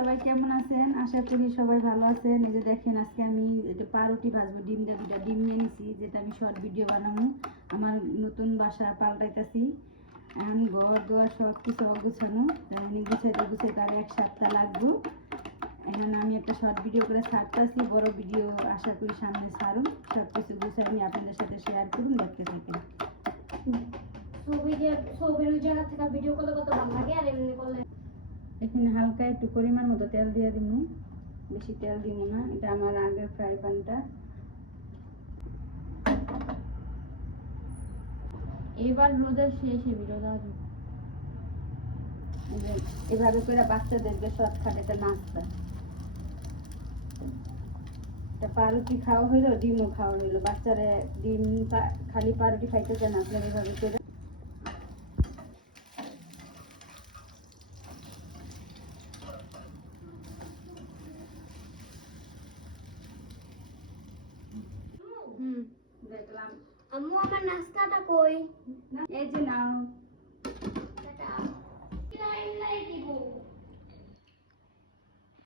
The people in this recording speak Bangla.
সবাই কেমন আছেন? আশা করি সবাই ভালো আছেন। এই যে দেখেন আজকে আমি এটা পাউরুটি ভাজবো, ডিম দিয়ে দুটা ডিম নিয়ে নিছি, যেটা আমি শর্ট ভিডিও বানাবো। আমার নতুন বাসা পাল্টাইতেছি, এখন ঘর দোয়ার সব কিছু অগুছানো, গুছাইতে আর 1 সপ্তাহ লাগবো। এখন আমি একটা শর্ট ভিডিও করে ছাড়তেছি, বড় ভিডিও আশা করি সামনে ছাড়ুন। সব কিছু গুছাই আমি আপনাদের সাথে শেয়ার করুন, দেখতে থাকেন। ছবির ওই জায়গা থেকে ভিডিও করলে কত ভালো লাগে, আর এমনি করলে এখানে হালকা একটু পরিমাণ মতো তেল দিয়ে দিব, বেশি তেল দিব না। এটা আমার আগের ফ্রাই প্যানটা। এবার রোজা শেষে রোজা এভাবে করে বাচ্চাদেরকে শর্টকাট একটা নাস্তা, এটা পাউরুটি খাওয়া হইলো, ডিমও খাওয়া হইলো। বাচ্চারা ডিম খালি পাউরুটি খাইতে চান, আপনারা এভাবে করে দেখলাম। আম্মু আমার নাস্তাটা কই? এই যে নাও,